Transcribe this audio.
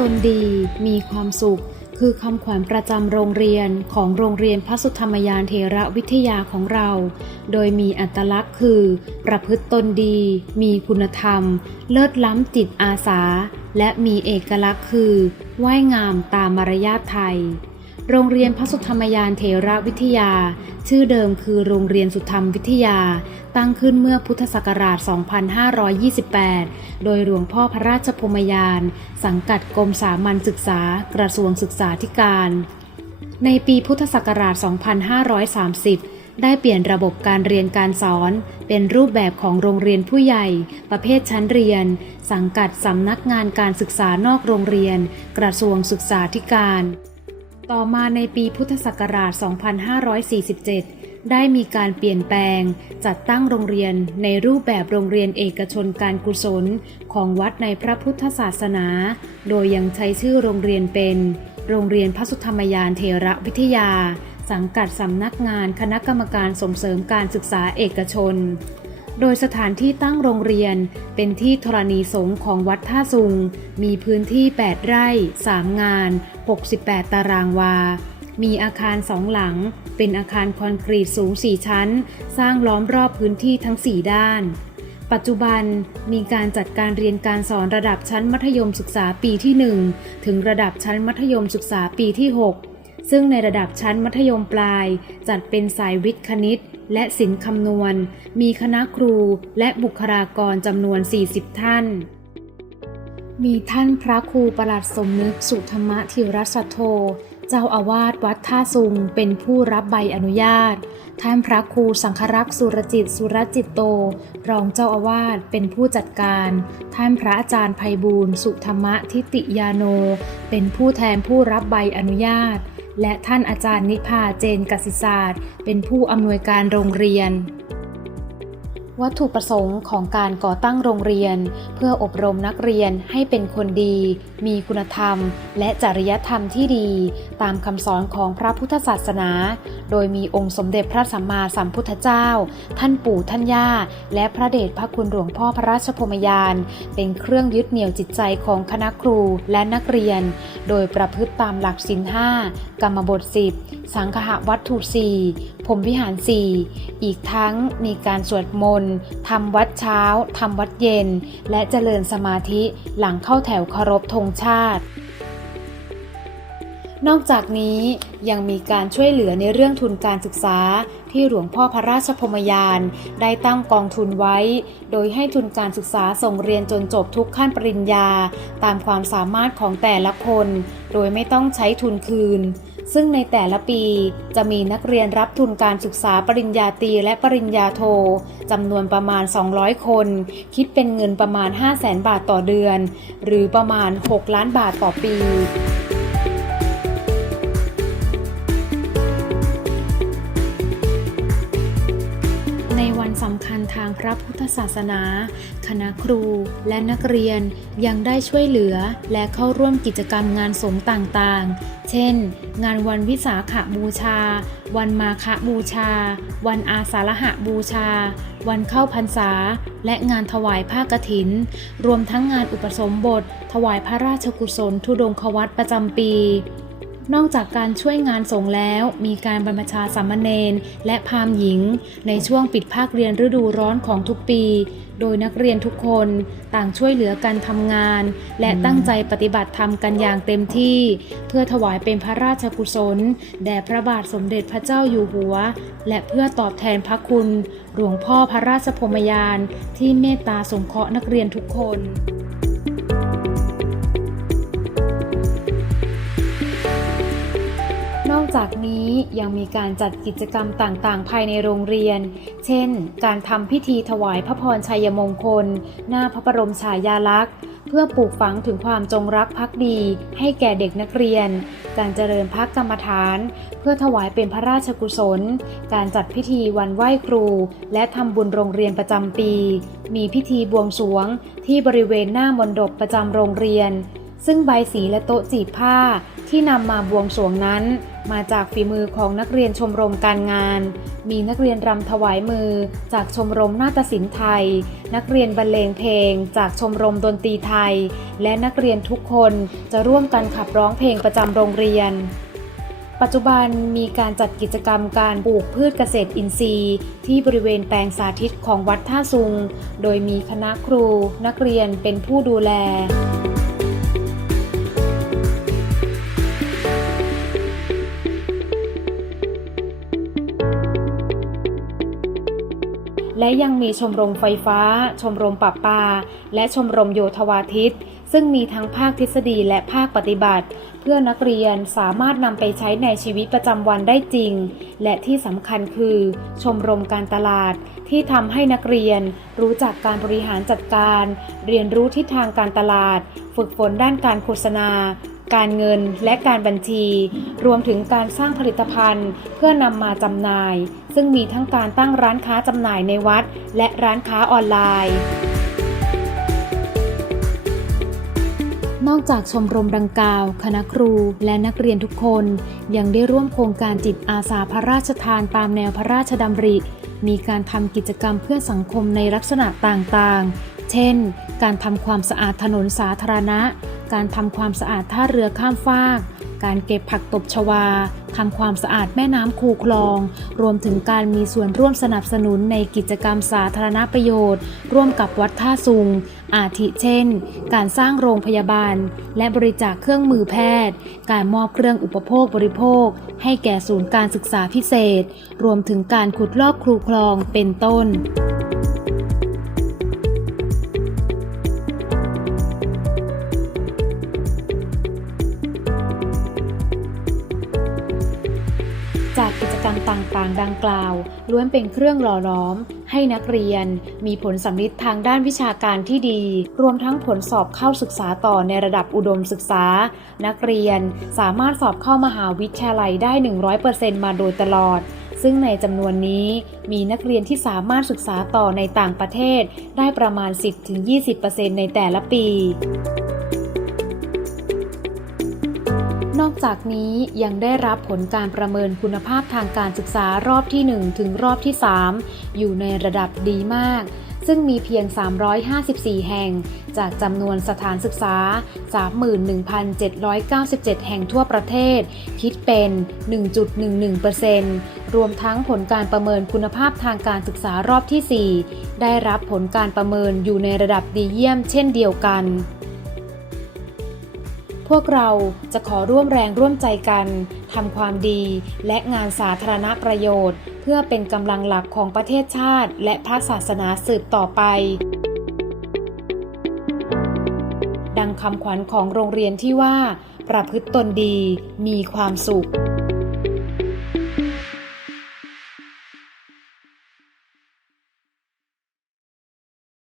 ประพฤติตนดี มีความสุข คือคำขวัญประจำโรงเรียนของโรงเรียนพระสุธรรมยานเทระวิทยาของเรา โดยมีอัตลักษณ์คือ ประพฤติตนดี มีคุณธรรม เลิศล้ำจิตอาสา และมีเอกลักษณ์คือไหว้งามตามมารยาทไทย โรงเรียนพระสุธรรมยานเทระวิทยา ชื่อเดิมคือโรงเรียนสุธรรมวิทยา ตั้งขึ้นเมื่อพุทธศักราช 2528 โดยหลวงพ่อพระราชพรมยาน สังกัดกรมสามัญศึกษา กระทรวงศึกษาธิการ ในปีพุทธศักราช 2530ได้เปลี่ยนระบบการเรียนการสอน เป็นรูปแบบของโรงเรียนผู้ใหญ่ ประเภทชั้นเรียน สังกัดสำนักงานการศึกษานอกโรงเรียน กระทรวงศึกษาธิการ ต่อมาในปีพุทธศักราช 2547 ได้มีการเปลี่ยนแปลง จัดตั้งโรงเรียนในรูปแบบโรงเรียนเอกชนการกุศลของวัดในพระพุทธศาสนา โดยยังใช้ชื่อโรงเรียนเป็น โรงเรียนพระสุธรรมยานเทระวิทยา สังกัดสำนักงานคณะกรรมการส่งเสริมการศึกษาเอกชน โดยสถานที่ตั้งโรงเรียนเป็นที่ธรณีสงฆ์ของวัดท่าซุง มีพื้นที่ 8 ไร่ 3 งาน 68 ตารางวา มีอาคารสองหลัง เป็นอาคารคอนกรีตสูง 4 ชั้น สร้างล้อมรอบพื้นที่ทั้ง 4 ด้าน ปัจจุบันมีการจัดการเรียนการสอนระดับชั้นมัธยมศึกษาปีที่ 1 ถึงระดับชั้นมัธยมศึกษาปีที่ 6 ซึ่งในระดับชั้นมัธยมปลาย จัดเป็นสายวิทย์คณิต และศิลป์คำนวณ มีคณะครูและบุคลากรจำนวน 40 ท่าน มีท่านพระครูประหลัดสมนึกสุธรรมธิรสัทโธเจ้าอาวาสวัดท่าซุงเป็นผู้รับใบอนุญาต ท่านพระครูสังครักษ์สุรจิตสุรจิตโต รองเจ้าอาวาสเป็นผู้จัดการ ท่านพระอาจารย์ไพบูลย์สุธรรมทิติยาโน เป็นผู้แทนผู้รับใบอนุญาต และท่านอาจารย์นิพาเจนกสิศาสตร์ เป็นผู้อำนวยการโรงเรียน วัตถุประสงค์ของการก่อตั้งโรงเรียน เพื่ออบรมนักเรียนให้เป็นคนดี มีคุณธรรม และจริยธรรมที่ดี ตามคำสอนของพระพุทธศาสนา โดยมีองค์สมเด็จพระสัมมาสัมพุทธเจ้า ท่านปู่ท่านย่า และพระเดชพระคุณหลวงพ่อพระราชพรหมยาน เป็นเครื่องยึดเหนี่ยวจิตใจของคณะครูและนักเรียน โดยประพฤติตามหลักศีลห้ากรรมบทสิบสังคหวัตถุสี่พรหมวิหารสี่อีกทั้งมีการสวดมนต์ทำวัดเช้าทำวัดเย็น และเจริญสมาธิหลังเข้าแถวเคารพธงชาติ นอกจากนี้ยังมีการช่วยเหลือในเรื่องทุนการศึกษาที่หลวงพ่อพระราชพรมยาน ได้ตั้งกองทุนไว้ โดยให้ทุนการศึกษาส่งเรียนจนจบทุกขั้นปริญญา ตามความสามารถของแต่ละคน โดยไม่ต้องใช้ทุนคืน ซึ่งในแต่ละปีจะมีนักเรียนรับทุนการศึกษาปริญญาตรีและปริญญาโทจำนวนประมาณ 200 คน คิดเป็นเงินประมาณ 5 0 0แสนบาทต่อเดือน หรือประมาณ 6 ล้านบาทต่อปีในวันสำคัญทางพระพุทธศาสนา คณะครูและนักเรียนยังได้ช่วยเหลือและเข้าร่วมกิจกรรมงานสงฆ์ต่างๆ เช่น งานวันวิสาขบูชา วันมาฆบูชา วันอาสาฬหบูชา วันเข้าพรรษา และงานถวายผ้ากฐิน รวมทั้งงานอุปสมบท ถวายพระราชกุศลทุดงควัตประจำปี นอกจากการช่วยงานสงฆ์แล้ว มีการบรรพชาสามเณรและพามหญิง ในช่วงปิดภาคเรียนฤดูร้อนของทุกปี โดยนักเรียนทุกคนต่างช่วยเหลือกันทำงาน และตั้งใจปฏิบัติธรรมกันอย่างเต็มที่ เพื่อถวายเป็นพระราชกุศล แด่พระบาทสมเด็จพระเจ้าอยู่หัว และเพื่อตอบแทนพระคุณ หลวงพ่อพระราชพรหมยานที่เมตตาสงเคราะห์นักเรียนทุกคน จากนี้ยังมีการจัดกิจกรรมต่างๆ ภายในโรงเรียน เช่น การทำพิธีถวายพระพรชัยมงคล หน้าพระบรมฉายาลักษณ์ เพื่อปลูกฝังถึงความจงรักภักดี ให้แก่เด็กนักเรียน การเจริญพักกรรมฐาน เพื่อถวายเป็นพระราชกุศล การจัดพิธีวันไหว้ครู และทำบุญโรงเรียนประจำปี มีพิธีบวงสรวงที่บริเวณหน้ามณฑปประจำโรงเรียน ซึ่งใบสีและโต๊ะจีบผ้าที่นำมาบวงสรวงนั้น มาจากฝีมือของนักเรียนชมรมการงาน มีนักเรียนรำถวายมือ จากชมรมนาฏศิลป์ไทย นักเรียนบรรเลงเพลง จากชมรมดนตรีไทย และนักเรียนทุกคนจะร่วมกันขับร้องเพลงประจำโรงเรียนปัจจุบันมีการจัดกิจกรรมการปลูกพืชเกษตรอินทรีย์ ที่บริเวณแปลงสาธิตของวัดท่าซุง โดยมีคณะครูนักเรียนเป็นผู้ดูแล และยังมีชมรมไฟฟ้า ชมรมปรับปา และชมรมโยธวาทิต ซึ่งมีทั้งภาคทฤษฎีและภาคปฏิบัติ เพื่อนักเรียนสามารถนำไปใช้ในชีวิตประจำวันได้จริง และที่สำคัญคือ ชมรมการตลาด ที่ทำให้นักเรียน รู้จักการบริหารจัดการ เรียนรู้ทิศทางการตลาด ฝึกฝนด้านการโฆษณา การเงินและการบัญชี รวมถึงการสร้างผลิตภัณฑ์ เพื่อนำมาจำหน่าย ซึ่งมีทั้งการตั้งร้านค้าจำหน่ายในวัด และร้านค้าออนไลน์นอกจากชมรมดังกล่าว คณะครูและนักเรียนทุกคน ยังได้ร่วมโครงการจิตอาสาพระราชทานตามแนวพระราชดำริ มีการทำกิจกรรมเพื่อสังคมในลักษณะต่างๆ เช่น การทำความสะอาดถนนสาธารณะ การทำความสะอาดท่าเรือข้ามฟากการเก็บผักตบชวา ทำความสะอาดแม่น้ำคูคลอง รวมถึงการมีส่วนร่วมสนับสนุนในกิจกรรมสาธารณประโยชน์ ร่วมกับวัดท่าซุง อาทิเช่น การสร้างโรงพยาบาล และบริจาคเครื่องมือแพทย์ การมอบเครื่องอุปโภคบริโภค ให้แก่ศูนย์การศึกษาพิเศษ รวมถึงการขุดลอกครูคลองเป็นต้น จากกิจกรรมต่างๆ ดังกล่าว ล้วนเป็นเครื่องหล่อหลอม ให้นักเรียน มีผลสำลิดทางด้านวิชาการที่ดี รวมทั้งผลสอบเข้าศึกษาต่อในระดับอุดมศึกษา นักเรียนสามารถสอบเข้ามหาวิทยาลัยได้ 100%มาโดยตลอดซึ่งในจำนวนนี้มีนักเรียนที่สามารถศึกษาต่อในต่างประเทศได้ประมาณ 10-20%ในแต่ละปี อกจากนี้ยังได้รับผลการประเมินคุณภาพทางการศึกษารอบที่ 1 ถึงรอบที่ 3 อยู่ในระดับดีมาก ซึ่งมีเพียง 354 แห่ง จากจำนวนสถานศึกษา 31,797 แห่งทั่วประเทศ คิดเป็น 1.11%รวมทั้งผลการประเมินคุณภาพทางการศึกษารอบที่ 4 ได้รับผลการประเมินอยู่ในระดับดีเยี่ยมเช่นเดียวกัน พวกเราจะขอร่วมแรงร่วมใจกันทำความดีและงานสาธารณประโยชน์ เพื่อเป็นกำลังหลักของประเทศชาติ และพระศาสนาสืบต่อไป ดังคำขวัญของโรงเรียนที่ว่า ประพฤติตนดีมีความสุข